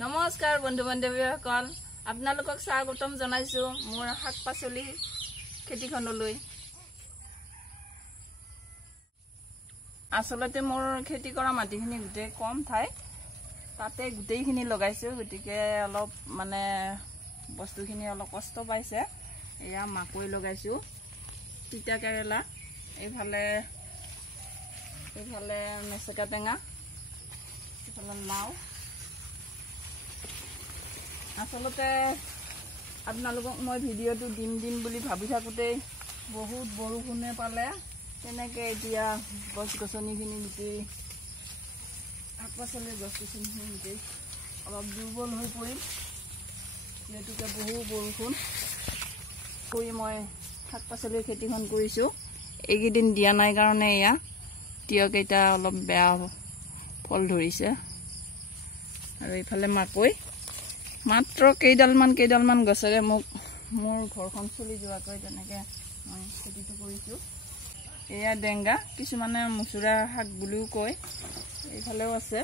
নমস্কাৰ বন্ধু বান্ধৱীসকল, আপোনালোকক স্বাগতম জনাইছো মোৰ শাক-পাচলি খেতিখনলৈ। আসলতে মোৰ খেতি কৰা মাটিখিনি গোটেই কম ঠাই, তাতে গোটেইখিনি লগাইছো, গতিকে অলপ মানে বস্তুখিনি অলপ কষ্ট পাইছে। এয়া মাকৈ লগাইছো, তিতা কেৰেলা, এইফালে মেচেকা টেঙা, এইফালে লাও। আসলতে আপোনালোকক মই ভিডিঅ'টো দিম বুলি ভাবি থাকোঁতেই বহুত বৰষুণে পালে, তেনেকৈ এতিয়া গছ গছনিখিনি গোটেই শাক-পাচলিৰ গছ গছনিখিনি গোটেই অলপ দুৰ্বল হৈ পৰিল, যিহেতুকে বহু বৰষুণ কৰি মই শাক পাচলিৰ খেতিখন কৰিছোঁ। এইকেইদিন দিয়া নাই কাৰণে এয়া তিয়ঁকেইটা অলপ বেয়া ফল ধৰিছে। আৰু এইফালে মাকৈ, মাত্ৰ কেইডালমান গছেৰে মোৰ ঘৰখন চলি যোৱাকৈ তেনেকৈ মই খেতিটো কৰিছোঁ। এয়া ডেংগা, কিছুমানে মচুৰা শাক বুলিও কয়, এইফালেও আছে,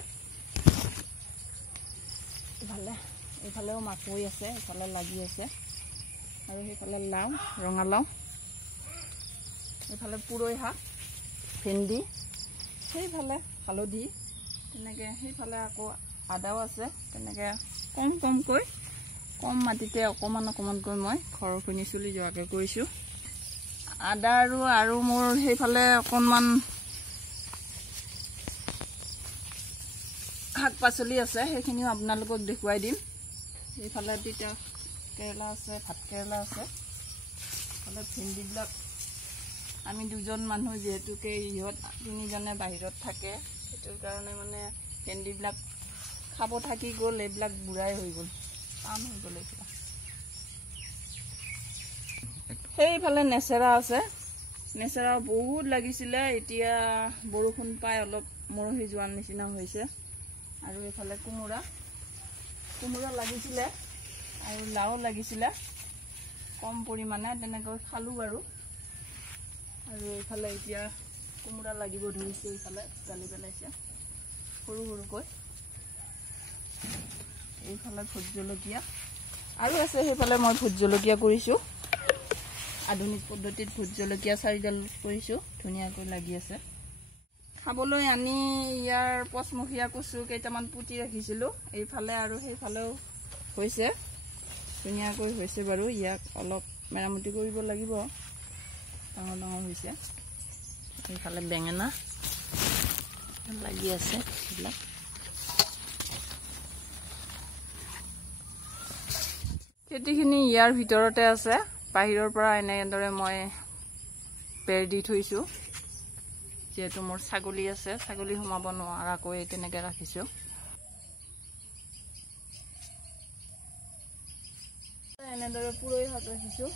এইফালেও মাকৈ আছে, এইফালে লাগি আছে। আৰু সেইফালে লাও, ৰঙালাও, এইফালে পুৰৈ শাক, ভেন্দি, সেইফালে হালধি, তেনেকৈ সেইফালে আকৌ আদাও আছে। তেনেকৈ কম মাটিতে অকণমানকৈ মই ঘৰখিনি চলি যোৱাকৈ কৰিছোঁ। আদা আৰু মোৰ সেইফালে অকণমান শাক পাচলি আছে, সেইখিনিও আপোনালোকক দেখুৱাই দিম। এইফালে তিতা কেৰেলা আছে, ভাত কেৰেলা আছে, এইফালে ভেন্দিবিলাক আমি দুজন মানুহ, যিহেতুকে ইহঁত তিনিজনে বাহিৰত থাকে, সেইটোৰ কাৰণে মানে ভেন্দিবিলাক খাব থাকি গ'ল, এইবিলাক বুঢ়াই হৈ গ'ল, টান হৈ গ'ল এতিয়া। সেইফালে নেচেৰা আছে, নেচেৰা বহুত লাগিছিলে, এতিয়া বৰষুণ পাই অলপ মৰহি যোৱাৰ নিচিনা হৈছে। আৰু এইফালে কোমোৰা লাগিছিলে আৰু লাও লাগিছিলে, কম পৰিমাণে তেনেকৈ খালোঁ বাৰু। আৰু এইফালে এতিয়া কোমোৰা লাগিব ধৰিছে, এইফালে গালি পেলাইছে সৰুকৈ। এইফালে ভোট জলকীয়া আৰু আছে, সেইফালে মই ভোট জলকীয়া কৰিছোঁ, আধুনিক পদ্ধতিত ভোট জলকীয়া 4ডাল কৰিছোঁ, ধুনীয়াকৈ লাগি আছে। খাবলৈ আনি ইয়াৰ পচমুখীয়া কচু কেইটামান পুতি ৰাখিছিলোঁ, এইফালে আৰু সেইফালেও হৈছে, ধুনীয়াকৈ হৈছে বাৰু। ইয়াক অলপ মেৰামতি কৰিব লাগিব, ডাঙৰ হৈছে। এইফালে বেঙেনা লাগি আছে, এইবিলাক খেতিখিনি ইয়াৰ ভিতৰতে আছে, বাহিৰৰ পৰা এনেদৰে মই বেৰ দি থৈছোঁ, যিহেতু মোৰ ছাগলী আছে, ছাগলী সোমাব নোৱাৰাকৈ তেনেকৈ ৰাখিছোঁ। এনেদৰে পুৰৈ শাক ৰাখিছোঁ।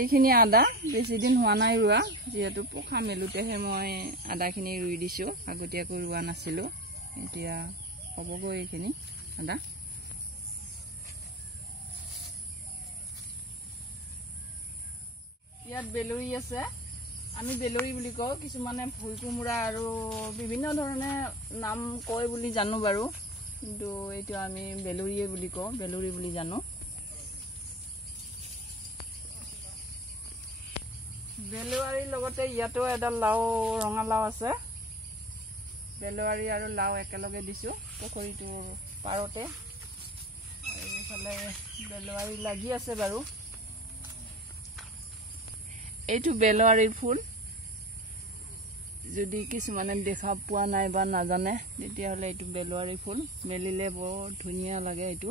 এইখিনি আদা বেছি দিন হোৱা নাই ৰোৱা, যিহেতু পোখা মেলোঁতেহে মই আদাখিনি ৰুই দিছোঁ, আগতীয়াকৈ ৰোৱা নাছিলোঁ। এতিয়া হ'বগৈ এইখিনি আদা। ইয়াত বেলৰি আছে, আমি বেলৰি বুলি কওঁ, কিছুমানে ভুই কোমোৰা আৰু বিভিন্ন ধৰণে নাম কয় বুলি জানো বাৰু, কিন্তু এইটো আমি বেলৰিয়ে বুলি কওঁ, বেলৰি বুলি জানো। বেলুৱাৰীৰ লগতে ইয়াতো এডাল ৰঙালাও আছে, বেলুৱাৰী আৰু লাও একেলগে দিছোঁ পুখুৰীটোৰ পাৰতে। আৰু এইফালে বেলুৱাৰী লাগি আছে বাৰু। এইটো বেলুৱাৰীৰ ফুল, যদি কিছুমানে দেখা পোৱা নাই বা নাজানে, তেতিয়াহ'লে এইটো বেলুৱাৰী ফুল, মেলিলে বৰ ধুনীয়া লাগে। এইটো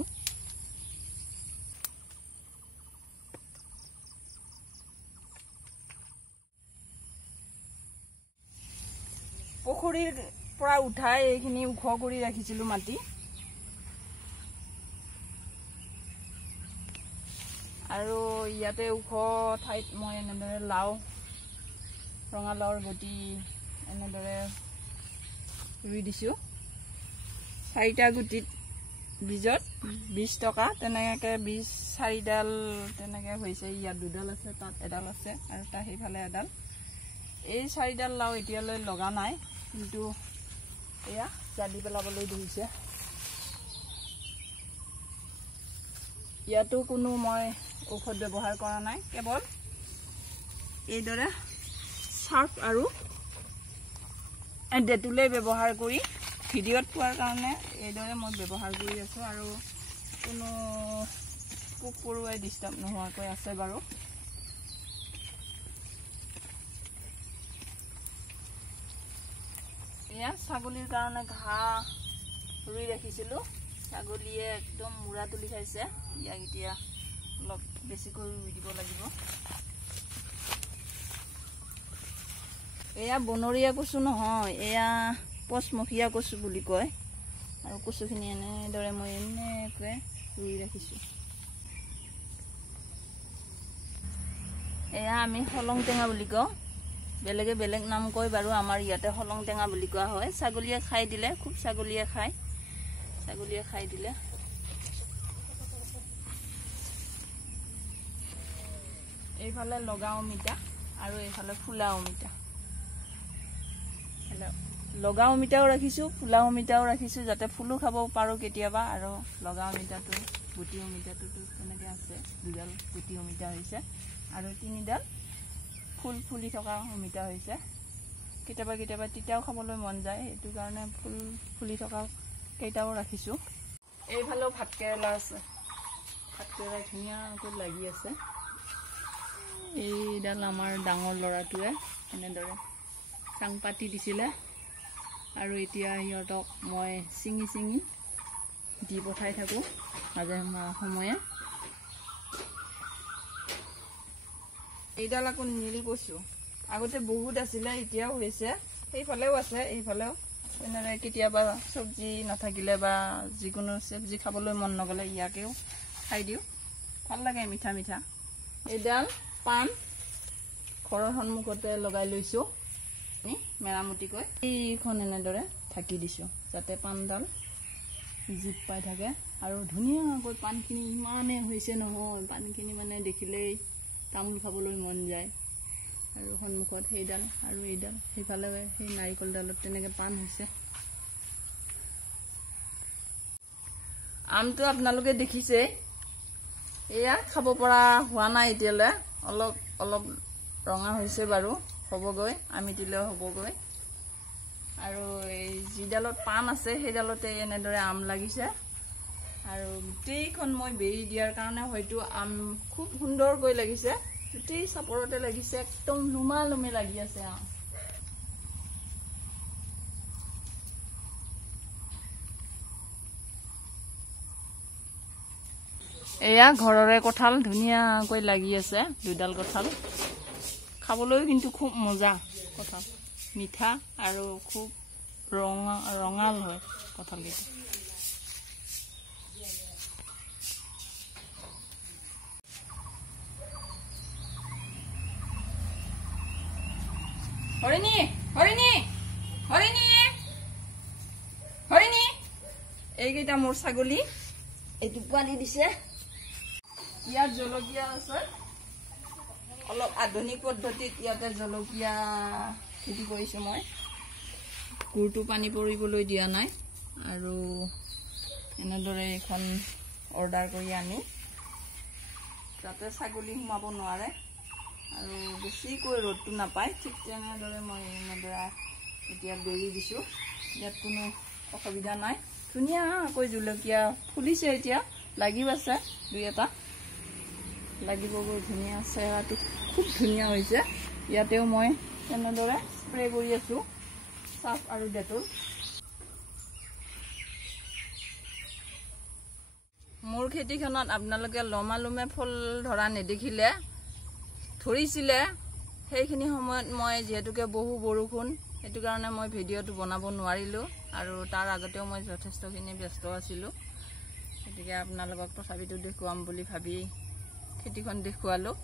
পুখুৰীৰ পৰা উঠাই এইখিনি ওখ কৰি ৰাখিছিলোঁ মাটি, আৰু ইয়াতে ওখ ঠাইত মই এনেদৰে ৰঙালাওৰ গুটি এনেদৰে ৰুই দিছোঁ। 4টা গুটিত বীজত 20 টকা, তেনেকৈ 4ডাল তেনেকৈ হৈছে। ইয়াত 2ডাল আছে, তাত এডাল আছে, আৰু তাৰ সেইফালে এডাল। এই 4ডাল লাও এতিয়ালৈ লগা নাই, কিন্তু এয়া জালি পেলাবলৈ ধৰিছে। ইয়াতো কোনো মই ঔষধ ব্যৱহাৰ কৰা নাই, কেৱল এইদৰে সাৰ্ফ আৰু ডেটুলে ব্যৱহাৰ কৰি ভিডিঅ'ত পোৱাৰ কাৰণে এইদৰে মই ব্যৱহাৰ কৰি আছোঁ, আৰু কোনো পোক পৰুৱাই ডিষ্টাৰ্ব নোহোৱাকৈ আছে বাৰু। এয়া ছাগলীৰ কাৰণে ঘাঁহ ৰুই ৰাখিছিলোঁ, ছাগলীয়ে একদম মূৰা তুলি খাইছে। ইয়াক এতিয়া অলপ বেছিকৈ ৰুই দিব লাগিব। এয়া বনৰীয়া কচু নহয়, এয়া পচমখীয়া কচু বুলি কয়, আৰু কচুখিনি এনেদৰে মই এনেকৈ ৰুই ৰাখিছোঁ। এয়া আমি হলং টেঙা বুলি কওঁ, বেলেগে বেলেগ নাম কয় বাৰু, আমাৰ ইয়াতে হলং টেঙা বুলি কোৱা হয়। ছাগলীয়ে খাই দিলে, খুব ছাগলীয়ে খাই দিলে। এইফালে লগা অমিতা আৰু এইফালে ফুলা অমিতা। লগা অমিতাও ৰাখিছোঁ, ফুলা অমিতাও ৰাখিছোঁ, যাতে ফুলো খাব পাৰোঁ কেতিয়াবা। আৰু লগা অমিতাটো গুটি অমিতাটোতো তেনেকৈ আছে, 2ডাল গুটি অমিতা হৈছে, আৰু 3ডাল ফুল ফুলি থকা অমিতা হৈছে। কেতিয়াবা কেতিয়াবা তিতাও খাবলৈ মন যায়, সেইটো কাৰণে ফুল ফুলি থকা কেইটাও ৰাখিছোঁ। এইফালেও ভাতকেৰেলা আছে, ভাতকেৰেলা ধুনীয়াকৈ লাগি আছে। এইডাল আমাৰ ডাঙৰ ল'ৰাটোৱে এনেদৰে চাং পাতি দিছিলে, আৰু এতিয়া সিহঁতক মই ছিঙি দি পঠাই থাকোঁ মাজে সময়ে। এইডাল আকৌ নীল কচু, আগতে বহুত আছিলে, এতিয়াও হৈছে, সেইফালেও আছে, এইফালেও। এনেদৰে কেতিয়াবা চব্জি নাথাকিলে বা যিকোনো চব্জি খাবলৈ মন নগ'লে ইয়াকেও খাই দিওঁ, ভাল লাগে মিঠা মিঠা। এইডাল পাণ ঘৰৰ সন্মুখতে লগাই লৈছোঁ মেৰামতিকৈ। এইখন এনেদৰে ঢাকি দিছোঁ যাতে পাণডাল জীপ পাই থাকে, আৰু ধুনীয়াকৈ পাণখিনি ইমানেই হৈছে নহয়, পাণখিনি মানে দেখিলেই তামোল খাবলৈ মন যায়। আৰু সন্মুখত সেইডাল আৰু এইডাল, সেইফালে সেই নাৰিকলডালত তেনেকৈ পাণ হৈছে। আমটো আপোনালোকে দেখিছে, এয়া খাব পৰা হোৱা নাই এতিয়ালৈ, অলপ ৰঙা হৈছে বাৰু, হ'বগৈ, আমি দিলেও হ'বগৈ। আৰু এই যিডালত পাণ আছে সেইডালতে এনেদৰে আম লাগিছে, আৰু গোটেইখন মই বেৰি দিয়াৰ কাৰণে হয়তো আম খুব সুন্দৰকৈ লাগিছে, গোটেই চাপৰতে লাগিছে, একদম লুমা লুমে লাগি আছে আম। এয়া ঘৰৰে কঁঠাল ধুনীয়াকৈ লাগি আছে, 2ডাল কঁঠাল। খাবলৈও কিন্তু খুব মজা, কঁঠাল মিঠা আৰু খুব ৰঙাল হয় কঁঠালকেইটা। হৰিণী হৰিণী হৰিণী হৰিণী, এইকেইটা মোৰ ছাগলী, এইটো পোৱালি দিছে। ইয়াত জলকীয়া আছে, অলপ আধুনিক পদ্ধতিত ইয়াতে জলকীয়া খেতি কৰিছোঁ মই। গুৰটো পানী পৰিবলৈ দিয়া নাই, আৰু এনেদৰে এইখন অৰ্ডাৰ কৰি আনি যাতে ছাগলী সোমাব নোৱাৰে আৰু বেছিকৈ ৰ'দটো নাপায়, ঠিক তেনেদৰে মই এনেদৰে এতিয়া বেৰি দিছোঁ। ইয়াত কোনো অসুবিধা নাই, ধুনীয়াকৈ জলকীয়া ফুলিছে, এতিয়া লাগিব আছে 2-এটা লাগিবগৈ। ধুনীয়া চেহেৰাটো খুব ধুনীয়া হৈছে। ইয়াতেও মই এনেদৰে স্প্ৰে কৰি আছোঁ চাৰ্ফ আৰু ডেটল। মোৰ খেতিখনত আপোনালোকে লমালুমে ফুল ধৰা নেদেখিলে, ধৰিছিলে সেইখিনি সময়ত মই যিহেতুকে বহু বৰষুণ, সেইটো কাৰণে মই ভিডিঅ'টো বনাব নোৱাৰিলোঁ, আৰু তাৰ আগতেও মই যথেষ্টখিনি ব্যস্ত আছিলোঁ। গতিকে আপোনালোকক তথাপিতো দেখুৱাম বুলি ভাবি খেতিখন দেখুৱালোঁ।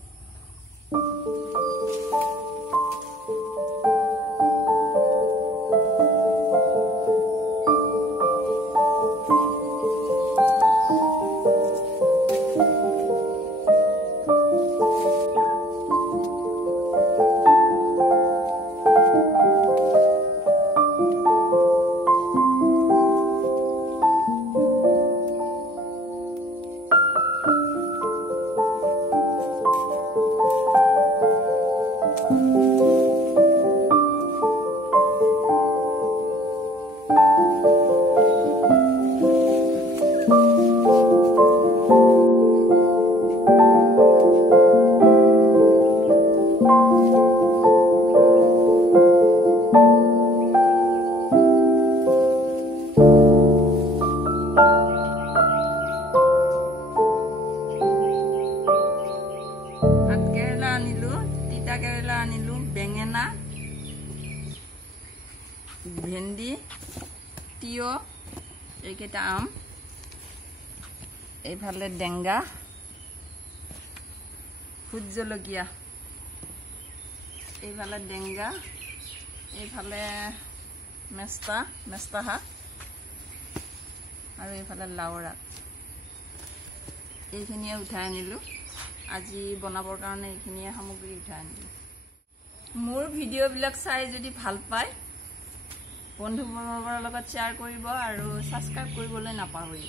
ভেন্দি, তিয়হ, এইকেইটা আম, এইফালে ডেংগা, ভোট জলকীয়া, এইফালে ডেংগা, এইফালে মেষ্টা শাক আৰু এইফালে লাওৰ আগ। এইখিনিয়ে উঠাই আনিলোঁ। আজি বনাবৰ কাৰণে এইখিনিয়ে সামগ্ৰী উঠাই আনিলোঁ। মোৰ ভিডিঅ'বিলাক চাই যদি ভাল পায় বন্ধুবৰ্গৰ লগত শ্বেয়াৰ কৰিব আৰু ছাবস্ক্ৰাইব কৰিবলৈ নাপাহৰিব।